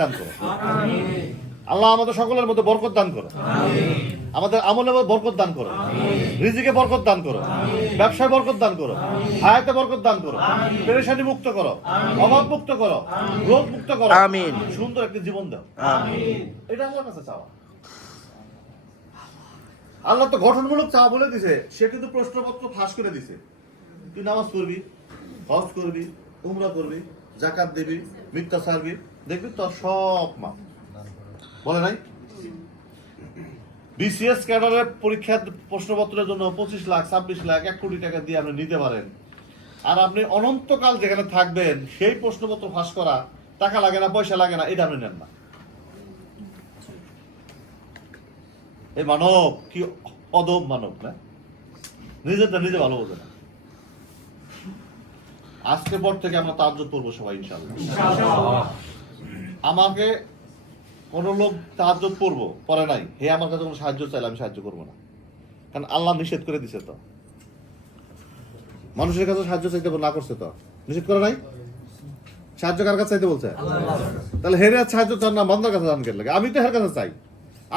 দান করো। আল্লাহ আমাদের সকলের মধ্যে বরকত দান করো, আমাদের আমলের মধ্যে বরকত দান করো, রিজিকে বরকত দান করো, ব্যবসায় বরকত দান করো, হায়াতে বরকত দান করো, পেরেশানি মুক্ত করো, অভাব মুক্ত করো, রোগ মুক্ত করো, আমিন। সুন্দর একটা জীবন দাও, আমিন। এটা আল্লাহর কাছে চাওয়া। আল্লাহ তো গঠনমূলক চাওয়া বলে দিছে, সে কিন্তু প্রশ্নপত্র ফাঁস করে দিছে। তুই নামাজ পড়বি, হজ করবি, উমরা করবি, যাকাত দিবি, মিথ্যা ছাড়বি, দেখবি তোর সব মা বলে নাই। বিসিএস ক্যাডারের পরীক্ষার প্রশ্নপত্রের জন্য 25 লাখ 26 লাখ 1 কোটি টাকা দিয়ে আপনি নিতে পারেন, আর আপনি অনন্তকাল যেখানে থাকবেন সেই প্রশ্নপত্র ফাঁস করা, টাকা লাগে না, পয়সা লাগে না, এটা আপনি নেন না। এই মানব কি অদব মানব না, নিজেরটা নিজে ভালো বোঝে না। আজকে পর থেকে আমরা তাহাজ্জুদ পড়বো সবাই ইনশাআল্লাহ। আমাকে কোন লোক তাহাজ্জুদ পড়বো পরে নাই, হে আমার কাছে কোনো সাহায্য চাইলে আমি সাহায্য করবো না, কারণ আল্লাহ নিষেধ করে দিছে। তো মানুষের কাছে সাহায্য চাইতে না করছে, তো নিষেধ করে নাই। সাহায্য কার কাছে চাইতে বলছে? তাহলে হেরে সাহায্য চান না বান্দার কাছে চান কেন লাগে? আমি তো হের কাছে চাই,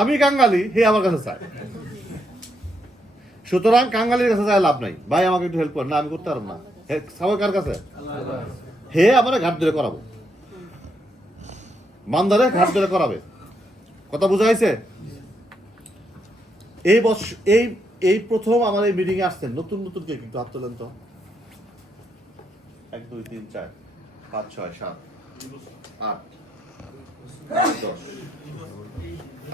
আমি কাঙ্গালি, হে আমার কাছে চাই। সুতরাং কাঙ্গালির কাছে চাই লাভ নাই। ভাই আমাকে একটু হেল্প করেন, না আমি করতে পারবো না। সবাই কার কাছে? হে আমার ঘাট ধরে করাবো, বান্দারে ঘাট ধরে করাবে। কথা বোঝা হয়েছে? এই বছর এই প্রথম আমার এই মিটিং এ আসছেন নতুন নতুন কে, কিন্তু হাত তোলেন তো। 1 2 3 4 5 6 7 8 10।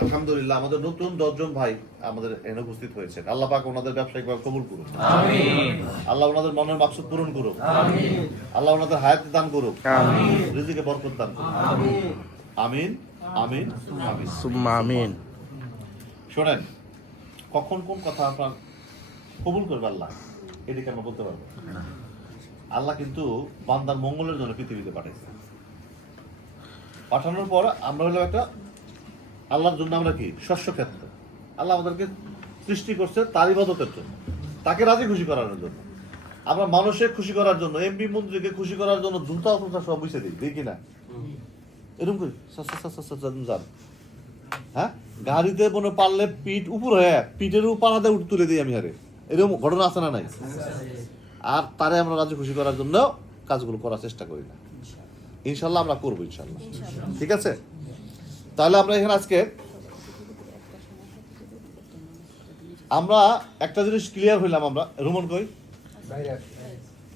আলহামদুলিল্লাহ আমাদের নতুন 10 জন ভাই আমাদের এখানে উপস্থিত হয়েছেন। আল্লাহ পাক ওনাদের ব্যবসায়িকভাবে কবুল করুন, আমিন। আল্লাহ ওনাদের মনের মাকসুদ পূরণ করুন, আমিন। আল্লাহ ওনাদের হায়াত দান করুন, আমিন। রিজিকে বরকত দান করুন, আমিন আমিন আমিন আমিন সুম্মা আমিন। শুনেন, কখন কোন কথা আপনার কবুল করবে আল্লাহ, এদিকে আমরা বলতে পারবো না। আল্লাহ কিন্তু বান্দার মঙ্গলের জন্য পৃথিবীতে পাঠাইছে। পাঠানোর পর আমরা হলো একটা আল্লাহর জন্য, আমরা কি শস্য ক্ষেত্র। আল্লাহ আমাদেরকে সৃষ্টি করছে তার ইবাদতের জন্য, তাকে রাজি খুশি করানোর জন্য। আমরা মানুষের খুশি করার জন্য, এমপি মন্ত্রীকে খুশি করার জন্য জুতা ফুতা সব বুঝে দিই, দেখি না এরকম করি। হ্যাঁ, গাড়িতে মনে পারলে পিঠ উপর হয়ে পিঠের পাড়াতে তুলে দিই আমি, হারে এরকম ঘটনা আছে না নাই? আর তারে আমরা রাজি খুশি করার জন্য কাজগুলো করার চেষ্টা করি না। ইনশাল্লাহ আমরা করবো, ইনশাল্লাহ। ঠিক আছে, তাহলে আমরা এখানে আজকে আমরা একটা জিনিস ক্লিয়ার হইলাম। আমরা রুমন কই,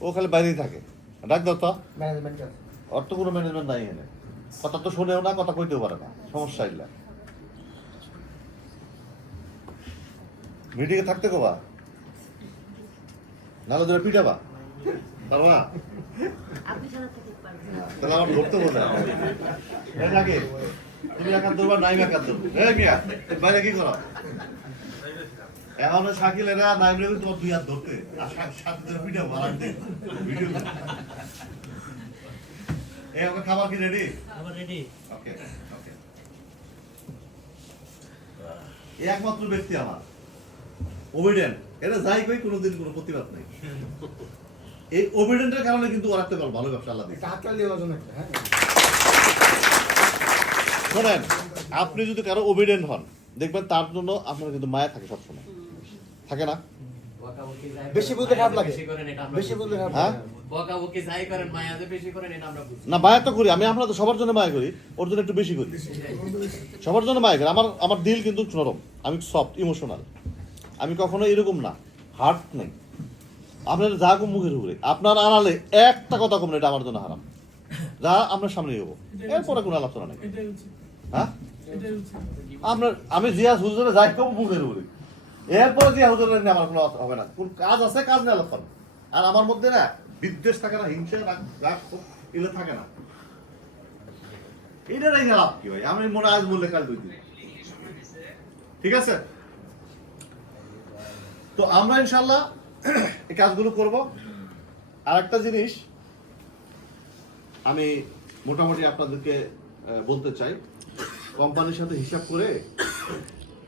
ও খালি বাইরেই থাকে। ডাক দাও তো, অর্থ কোনো ম্যানেজমেন্ট নাই এখানে। কথা তো শোনেও না, কথা কইতেও পারে না, সমস্যা ইল্লা। মিটিংয়ে থাকতে কোবা, নাহলে ধরে পিটাবা, পারবো না। তাহলে আমার ধরতে বোঝা নাকি তুমি একার ধরবা, নাইম একার ধরবো। বাইরে কি করো এখন? শাকিল এরা নাইম রেখে তোমার 2 হাত ধরতে, আর সাথে ধরে পিটাবো। ভিডিও এই আমার খাবার কি রেডি? রেডি। ওকে ওকে। এই একমাত্র ব্যক্তি আমার ওবিডেন্ট, এটা যাই কই কোনোদিন কোনো প্রতিবাদ নেই। এই ওবিডেন্টের কারণে কিন্তু ওরা একটা ভালো ব্যবসা আল্লাহ দিয়েছে। শোনেন, আপনি যদি কারো ওবিডেন্ট হন, দেখবেন তার জন্য আপনার কিন্তু মায়া থাকে সবসময়, থাকে না? বেশি বলতে খারাপ লাগে, বেশি বলতে খারাপ লাগে। না, মায়া তো করি আমি, আমরা তো সবার জন্য মায়া করি, ওর জন্য একটু বেশি করি, সবার জন্য মায়া করি। আমার দিল কিন্তু নরম, আমি সফট ইমোশনাল, আমি কখনো এরকম না, হার্ট নেই। আপনার যা কম মুখের উপরে, আপনার আড়ালে একটা কথা কম না, এটা আমার জন্য হারাম। যা আপনার সামনে হবো, এরপরে কোনো আলোচনা নেই। হ্যাঁ, আপনার আমি জিয়া হুজুরে যাই কম মুখের উপরে, এরপরে জিয়া হুজুরের আমার কোনো হবে না। কোন কাজ আছে, কাজ নিয়ে আলোচনা। আর আমার মধ্যে না বিদ্বেষ থাকে না, হিংসা রাগ এগুলো থাকে না। এটা রেখে লাভ কি ভাই? আমি মনে আজ বললে কাল 2 দিন। ঠিক আছে, তো আমরা ইনশাল্লাহ এই কাজগুলো করব। আর একটা জিনিস আমি মোটামুটি আপনাদেরকে বলতে চাই, কোম্পানির সাথে হিসাব করে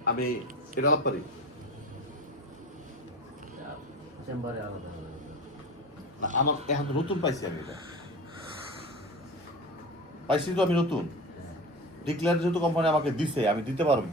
আমি এটা লাভ পারি না। আমার এখন নতুন পাইছি, আমি এটা পাইছি তো, আমি নতুন ডিক্লেয়ার যেহেতু কোম্পানি আমাকে দিছে, আমি দিতে পারবো।